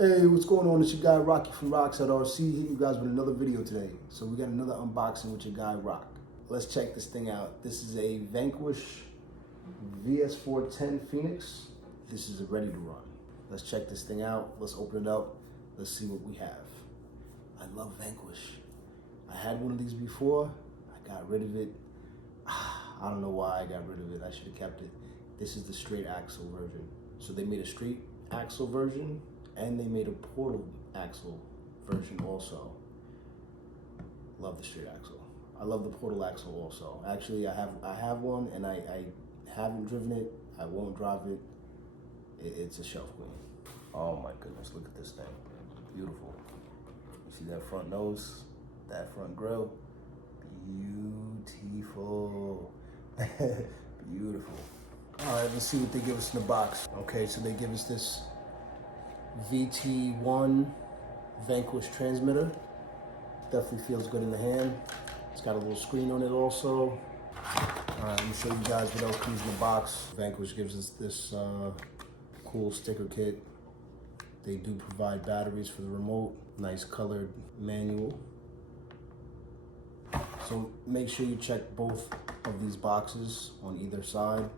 Hey, what's going on? It's your guy Rocky from Rocks at RC hitting you guys with another video today. So we got another unboxing with your guy Rock. Let's check this thing out. This is a Vanquish VS410 Phoenix. This is ready to run. Let's check this thing out. Let's open it up. Let's see what we have. I love Vanquish. I had one of these before. I got rid of it. I don't know why I got rid of it. I should have kept it. This is the straight axle version. So they made a straight axle version and they made a portal axle version also. Love the straight axle. I love the portal axle also. Actually, I have one and I haven't driven it. I won't drive it. It's a shelf queen. Oh my goodness, look at this thing. Beautiful. You see that front nose, that front grille? Beautiful. Beautiful. All right, let's see what they give us in the box. Okay, so they give us this VT1 Vanquish transmitter. Definitely feels good in the hand. It's got a little screen on it also. All right, let me show you guys what else comes in the box. Vanquish gives us this cool sticker kit. They do provide batteries for the remote. Nice colored manual. So make sure you check both of these boxes on either side.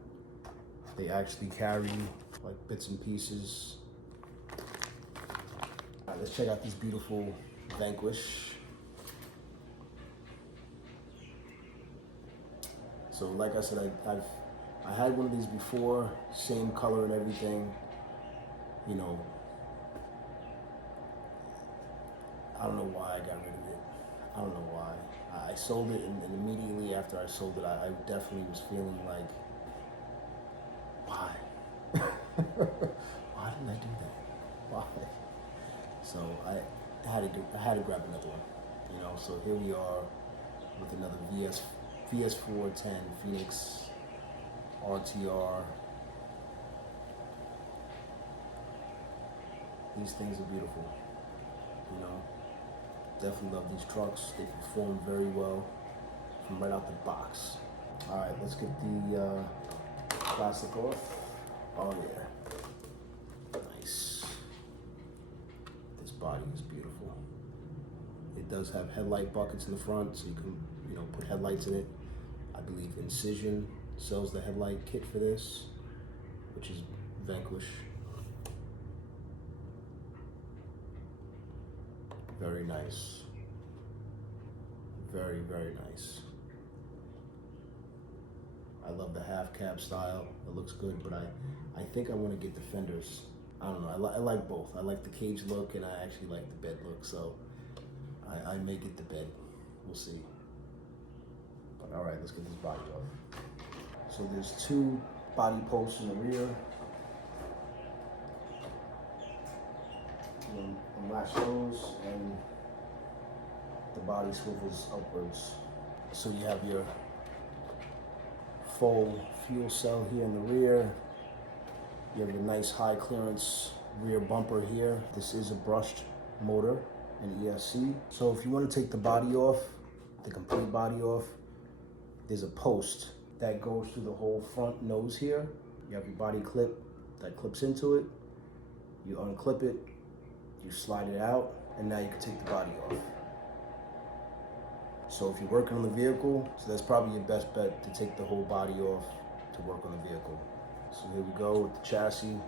They actually carry like bits and pieces. All right, let's check out this beautiful Vanquish. So like I said, I had one of these before, same color and everything. You know, I don't know why I got rid of it. I don't know why. I sold it and immediately after I sold it, I definitely was feeling like, why? Why didn't I do that? Why? So I had to grab another one, you know. So here we are with another VS410 Phoenix RTR. These things are beautiful, you know. Definitely love these trucks. They perform very well from right out the box. All right, let's get the plastic off. Oh yeah, nice. This body is beautiful. It does have headlight buckets in the front, so you can, you know, put headlights in it. I believe Incision sells the headlight kit for this, which is Vanquish. Very nice. Very, very nice. I love the half cab style. It looks good, but I think I want to get the fenders. I don't know. I like both. I like the cage look, and I actually like the bed look. So I may get the bed. We'll see. But all right, let's get this body off. So there's two body posts in the rear. Latch those, and the body swivels upwards. So you have your full fuel cell here in the rear. You have your nice high clearance rear bumper here. This is a brushed motor in ESC. So if you want to take the body off, the complete body off, there's a post that goes through the whole front nose here. You have your body clip that clips into it. You unclip it, you slide it out, and now you can take the body off. So if you're working on the vehicle, so that's probably your best bet, to take the whole body off to work on the vehicle. So here we go with the chassis.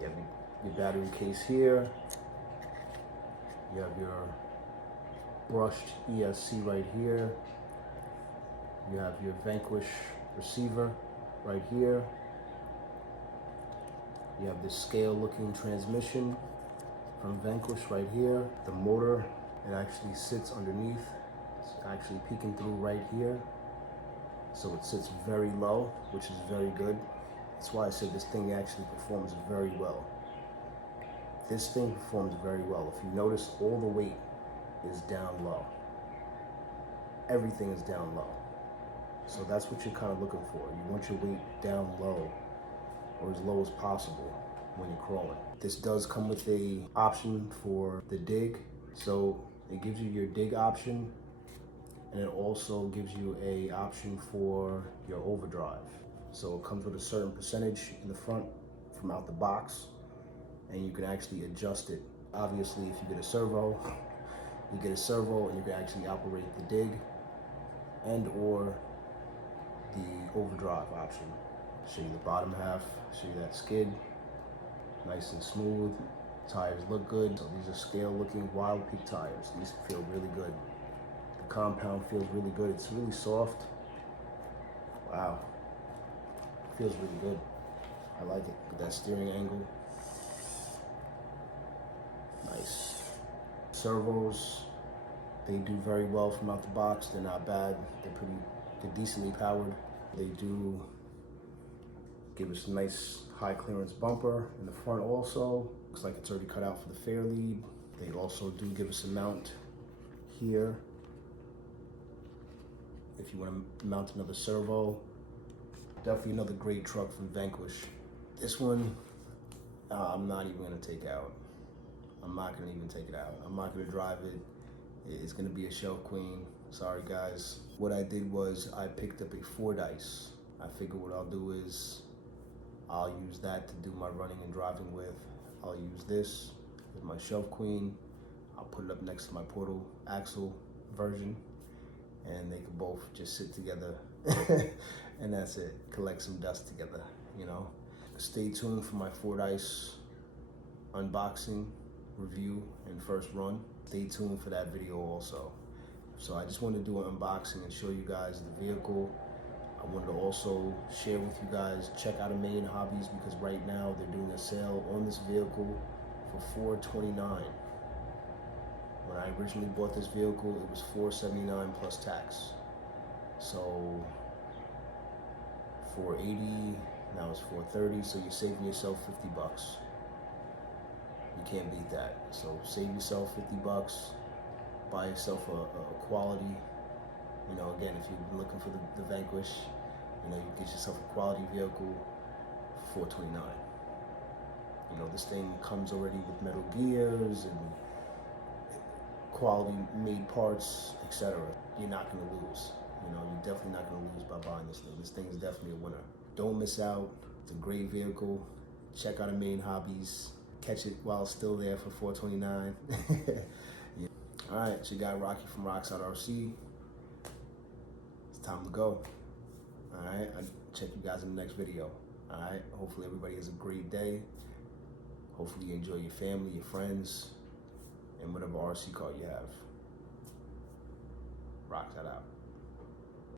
You have your battery case here. You have your brushed ESC right here. You have your Vanquish receiver right here. You have this scale looking transmission from Vanquish right here. The motor, it actually sits underneath. It's actually peeking through right here. So it sits very low, which is very good. That's why I said this thing actually performs very well. This thing performs very well. If you notice, all the weight is down low. Everything is down low. So that's what you're kind of looking for. You want your weight down low, or as low as possible when you're crawling. This does come with a option for the dig. So it gives you your dig option, and it also gives you a option for your overdrive. So it comes with a certain percentage in the front from out the box, and you can actually adjust it. Obviously, if you get a servo, you get a servo and you can actually operate the dig and or the overdrive option. Show you the bottom half, show you that skid, nice and smooth. Tires look good. So these are scale looking Wild Peak tires. These feel really good. The compound feels really good. It's really soft. Wow, feels really good. I like it. With that steering angle. Nice. Servos, they do very well from out the box. They're not bad. They're decently powered. They do give us a nice high clearance bumper in the front also. Looks like it's already cut out for the fair lead. They also do give us a mount here if you want to mount another servo. Definitely another great truck from Vanquish. This one, I'm not even gonna take out. I'm not gonna even take it out. I'm not gonna drive it. It's gonna be a shelf queen. Sorry guys. What I did was I picked up a Ford Ice. I figured what I'll do is I'll use that to do my running and driving with. I'll use this as my shelf queen. I'll put it up next to my Portal Axle version, and they can both just sit together and that's it. Collect some dust together, you know. Stay tuned for my Ford Ice unboxing, review, and first run. Stay tuned for that video also. So I just wanted to do an unboxing and show you guys the vehicle. I wanted to also share with you guys, check out Main Hobbies, because right now they're doing a sale on this vehicle for $429. When I originally bought this vehicle, it was $479 plus tax. So $480, now it's $430, so you're saving yourself 50 bucks. You can't beat that. So save yourself 50 bucks, buy yourself a quality. You know, again, if you're looking for the Vanquish, you know, you get yourself a quality vehicle for $429. You know, this thing comes already with metal gears and quality made parts, etc. You're not gonna lose. You know, you're definitely not gonna lose by buying this thing. This thing is definitely a winner. Don't miss out. It's a great vehicle. Check out Main Hobbies. Catch it while it's still there for $429. Yeah. All right, it's your guy Rocky from Rockside RC. It's time to go. All right, I'll check you guys in the next video. All right, hopefully everybody has a great day. Hopefully you enjoy your family, your friends, and whatever RC car you have. Rockside out.